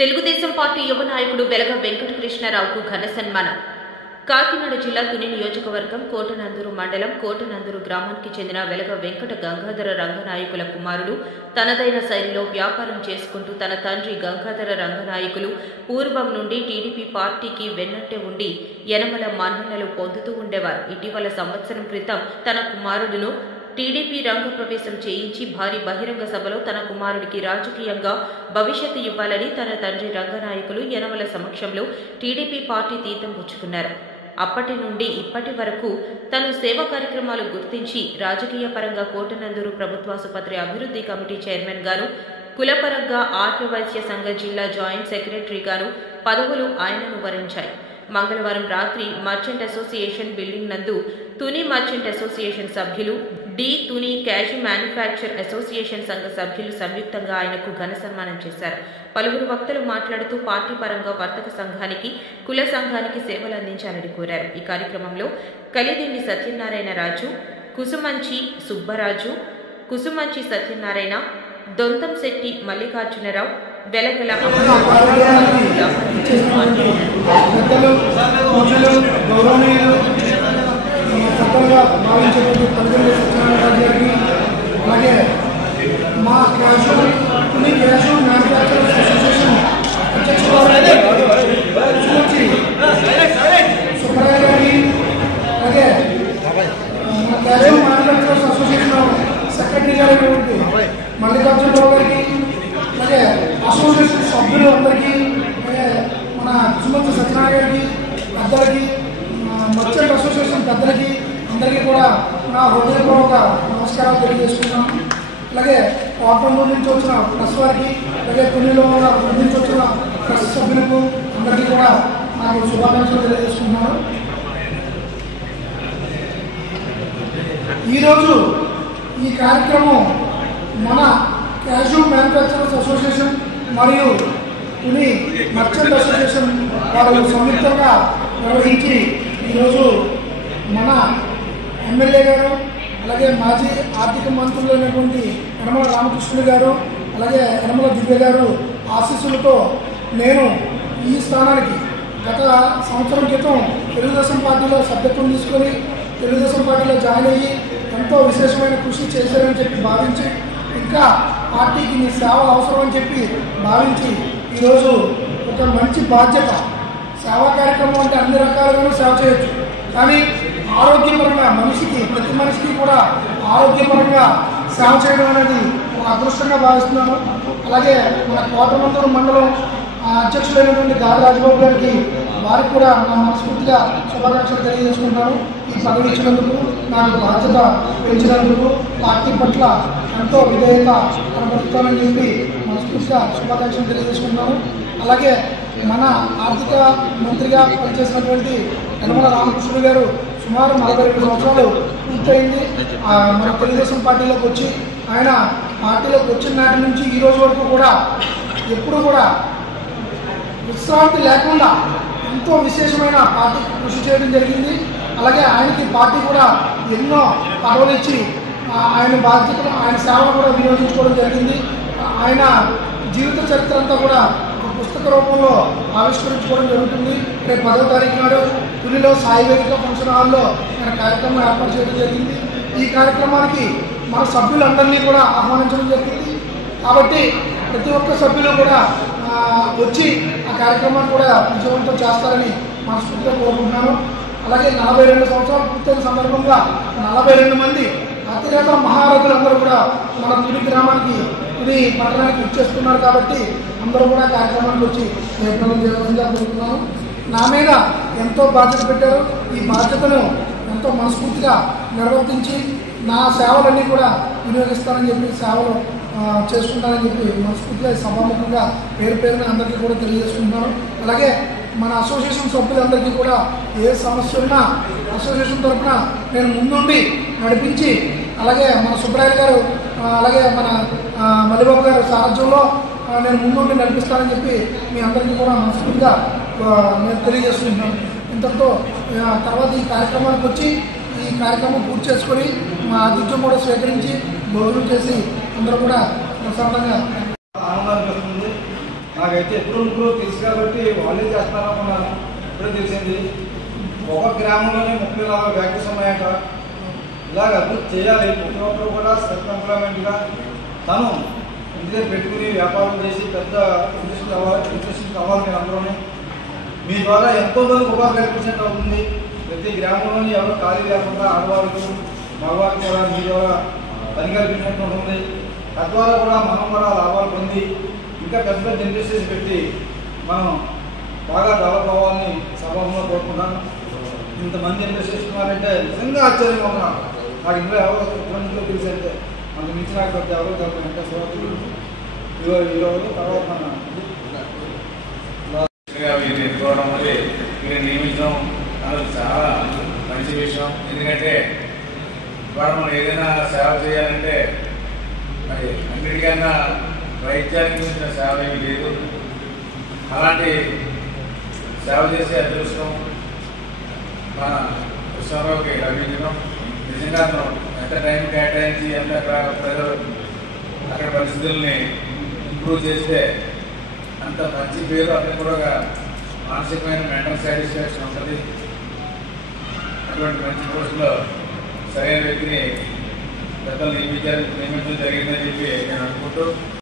Telugu Desam party యువ నాయకుడు వెలగ వెంకటకృష్ణారావుకు ఘన సన్మానం. కాకినాడ జిల్లా తుని నియోజకవర్గం కోటనందూరు మండలం కోటనందూరు గ్రామానికి చెందిన వెలగ వెంకట గంగాధర రంగనాయకుల కుమారుడు తనదైన శైలిలో వ్యాపారం చేసుకుంటూ తన తండ్రి గంగాధర రంగనాయకులు పూర్వం నుండి టీడీపీ పార్టీకి వెన్నంటే ఉండి యనమల మన్ననలు పొందుతూ ఉండేవారు. ఇటీవల సంవత్సరం క్రితం తన కుమారుడును టీడీపీ రంగప్రవేశం చేయించి భారీ బహిరంగ సభలో తన కుమారుడికి రాజకీయంగా భవిష్యత్తు ఇవ్వాలని తన తండ్రి రంగనాయకులు యనమల సమక్షంలో టీడీపీ పార్టీ తీర్థం పుచ్చుకున్నారు. అప్పటి నుండి ఇప్పటి వరకు తను సేవా కార్యక్రమాలు గుర్తించి రాజకీయ పరంగా కోటనందూరు ప్రభుత్వాసుపత్రి అభివృద్ధి కమిటీ చైర్మన్ గాను, కులపరంగా ఆర్య వైశ్య సంఘ జిల్లా జాయింట్ సెక్రటరీ గాను పదవులు ఆయనను వరించాయి. మంగళవారం రాత్రి మర్చెంట్ అసోసియేషన్ బిల్డింగ్ నందు తుని మర్చెంట్ అసోసియేషన్ సభ్యులు, the Tuni cash manufacture association సంఘ సభ్యులు సంయుక్తంగా ఆయనకు ఘన సన్మానం చేశారు. పలువురు వక్తలు మాట్లాడుతూ పార్టీ పరంగా వర్తక సంఘానికి, కుల సంఘానికి సేవలు అందించాలని కోరారు. ఈ కార్యక్రమంలో కలిదిండి సత్యనారాయణ రాజు, కుసుమంచి సుబ్బరాజు, కుసుమంచి సత్యనారాయణ, దొంతం శెట్టి మల్లికార్జునరావు, వెలగల అలాగే మా సుబ్బరాయ గారికి, అలాగే మా క్యాష్ మ్యానుఫ్యాక్చరర్స్ అసోసియేషన్ సెక్రటరీ గారు మల్లికార్జునరావు గారికి, అలాగే అసోసియేషన్ సభ్యులు అందరికీ, అలాగే మన కుసుమంచి సత్యనారాయణ గారికి, పెద్దలకి, మర్చెంట్ అసోసియేషన్ పెద్దలకి అందరికీ కూడా నా హృదయపూర్వక నమస్కారాలు తెలియజేస్తున్నాను. అలాగే కోటనందూరు నుంచి వచ్చిన ప్రెస్ వారికి, అలాగే తునిలో నుంచి వచ్చిన ప్రెస్ సభ్యులకు అందరికీ కూడా నాకు శుభాకాంక్షలు తెలియజేస్తున్నాను. ఈరోజు ఈ కార్యక్రమం మన క్యాష్ మ్యానుఫ్యాక్చరర్స్ అసోసియేషన్ మరియు తుని మర్చెంట్ అసోసియేషన్ వారు సంయుక్తంగా నిర్వహించి ఈరోజు మన ఎమ్మెల్యే గారు, అలాగే మాజీ ఆర్థిక మంత్రులు అయినటువంటి యనమల రామకృష్ణుడు గారు, అలాగే యనమల దివ్య గారు ఆశీస్సులతో నేను ఈ స్థానానికి గత సంవత్సరం క్రితం తెలుగుదేశం పార్టీలో సభ్యత్వం తీసుకొని తెలుగుదేశం పార్టీలో జాయిన్ అయ్యి ఎంతో విశేషమైన కృషి చేశారని చెప్పి భావించి, ఇంకా పార్టీకి మీ సేవ అవసరం అని చెప్పి భావించి ఈరోజు ఒక మంచి బాధ్యత, సేవా కార్యక్రమం అంటే అన్ని రకాలుగానూ సేవ చేయొచ్చు, కానీ ఆరోగ్యపరంగా ప్రతి మనిషికి కూడా ఆరోగ్యపరంగా సేవ చేయడం అనేది ఒక అదృష్టంగా భావిస్తున్నాను. అలాగే మన కోటనందూరు మండలం అధ్యక్షులైనటువంటి గాలి రాజబాబు గారికి, వారికి కూడా నా మనస్ఫూర్తిగా శుభాకాంక్షలు తెలియజేసుకుంటాను. ఈ పదవి ఇచ్చినందుకు, నాకు బాధ్యత పెంచినందుకు, పార్టీ పట్ల ఎంతో విధేయత కనబడుతానని చెప్పి మనస్ఫూర్తిగా శుభాకాంక్షలు తెలియజేసుకుంటాను. అలాగే మన ఆర్థిక మంత్రిగా పనిచేసినటువంటి యనమల రామకృష్ణుడు గారు సుమారు 42 సంవత్సరాలు పూర్తయింది. మన తెలుగుదేశం పార్టీలోకి వచ్చి ఆయన పార్టీలోకి వచ్చిన నాటి నుంచి ఈ రోజు వరకు కూడా ఎప్పుడు కూడా విశ్రాంతి లేకుండా ఎంతో విశేషమైన పార్టీకి కృషి చేయడం జరిగింది. అలాగే ఆయనకి పార్టీ కూడా ఎన్నో పదవులు ఇచ్చి ఆయన బాధ్యతలు, ఆయన సేవలు కూడా వినియోగించుకోవడం జరిగింది. ఆయన జీవిత చరిత్ర అంతా కూడా పుస్తక రూపంలో ఆవిష్కరించుకోవడం జరుగుతుంది. రేపు 10వ తారీఖు నాడు తునిలో సాయి వేదిక ఫంక్షన్ హాల్లో ఆయన కార్యక్రమం ఏర్పాటు చేయడం జరిగింది. ఈ కార్యక్రమానికి మన సభ్యులందరినీ కూడా ఆహ్వానించడం జరిగింది. కాబట్టి ప్రతి ఒక్క సభ్యులు కూడా వచ్చి ఆ కార్యక్రమాన్ని కూడా విజయవంతం చేస్తారని మనస్ఫూర్తిగా కోరుకుంటున్నాను. అలాగే 42 సంవత్సరాలు పూర్తయిన సందర్భంగా 42 మంది అతిరేక మహారథులందరూ కూడా మన తుని గ్రామానికి, తుని పట్టణానికి ఇచ్చేస్తున్నారు. కాబట్టి అందరూ కూడా కార్యక్రమానికి వచ్చి ప్రయత్నం చేయాల్సిందిగా కోరుతున్నాను. నా మీద ఎంతో బాధ్యత పెట్టారు. ఈ బాధ్యతను ఎంతో మనస్ఫూర్తిగా నిర్వర్తించి నా సేవలన్నీ కూడా వినియోగిస్తానని చెప్పి, సేవలు చేసుకుంటానని చెప్పి మనస్ఫూర్తిగా సభాముఖంగా పేరున అందరికీ కూడా తెలియజేసుకుంటున్నాను. అలాగే మన అసోసియేషన్ సభ్యులందరికీ కూడా ఏ సమస్య ఉన్నా అసోసియేషన్ తరఫున నేను ముందుండి నడిపించి, అలాగే మన సుబ్బరాయ గారు, అలాగే మన మల్లిబాబు గారు సారథ్యంలో నేను ముందుండి నడిపిస్తానని చెప్పి మీ అందరికీ కూడా మనస్ఫూర్తిగా నేను తెలియజేసుకుంటున్నాను. ఇంతటితో తర్వాత ఈ కార్యక్రమానికి వచ్చి ఈ కార్యక్రమం పూర్తి చేసుకొని మా ఆతిథ్యం కూడా స్వీకరించి భోజనం చేసి అందరూ కూడా ప్రశాంతంగా నాకైతే ఎప్పుడు తెలుసు కాబట్టి వాళ్ళే చేస్తున్నారనుకున్నాను. ఇప్పుడే తెలిసింది ఒక గ్రామంలోనే 34 ఫ్యాక్టరీస్ ఉన్నాయట. ఇలాగ అభివృద్ధి చేయాలి. ప్రతి ఒక్కరు కూడా సెల్ఫ్ ఎంప్లాయ్మెంట్గా తను ఇంటి దగ్గర పెట్టుకుని వ్యాపారం చేసి పెద్ద ఇండస్ట్రీ అవ్వాలి. మీరు అందరూ మీ ద్వారా ఎంతో మందికి ఉపాధి కల్పించినట్టు అవుతుంది. ప్రతి గ్రామంలోని ఎవరు ఖాళీ లేకుండా ఆడవాళ్ళకు మగవాళ్ళకి కూడా మీ ద్వారా పని కల్పించినట్టు ఉంటుంది. తద్వారా కూడా మనం కూడా లాభాలు పొంది ఇంకా పెద్ద పెద్ద ఇండస్ట్రీస్ పెట్టి మనం బాగా డెవలప్ అవ్వాలని సభలో కోరుకుంటాను. ఇంతమంది ఇండస్ట్రీస్ ఉన్నారంటే నిజంగా ఆశ్చర్యంగా ఉన్నాను. నాకు ఇందులో ఎవరో ఎంతమందిలో తెలిసి అంటే మనకు మించి నాకు ఎవరో తెలుసు అంటే సోదరులు ఈరోజు తర్వాత మన ఎన్నుకోవడం వల్ల మీరు నియమించడం అన్నది చాలా మంచి విషయం. ఎందుకంటే ఇవాళ మనం ఏదైనా సేవ చేయాలంటే మరి అన్నిటికన్నా వైద్యానికి మించిన సేవ ఏమీ లేదు. అలాంటి సేవ చేసే అదృష్టం మన విశ్వరావుకి లభించడం నిజంగా ఎంత టైం కేటాయించి ఎంత ప్రజలు అక్కడ పరిస్థితుల్ని ఇంప్రూవ్ చేస్తే అంత మంచి పేరు అతను కూడా మానసికమైన మెంటల్ సాటిస్ఫాక్షన్ ఉంటుంది. అటువంటి మంచి పోస్టులో సరైన వ్యక్తిని పెద్దలు నియమించడం జరిగిందని చెప్పి నేను అనుకుంటూ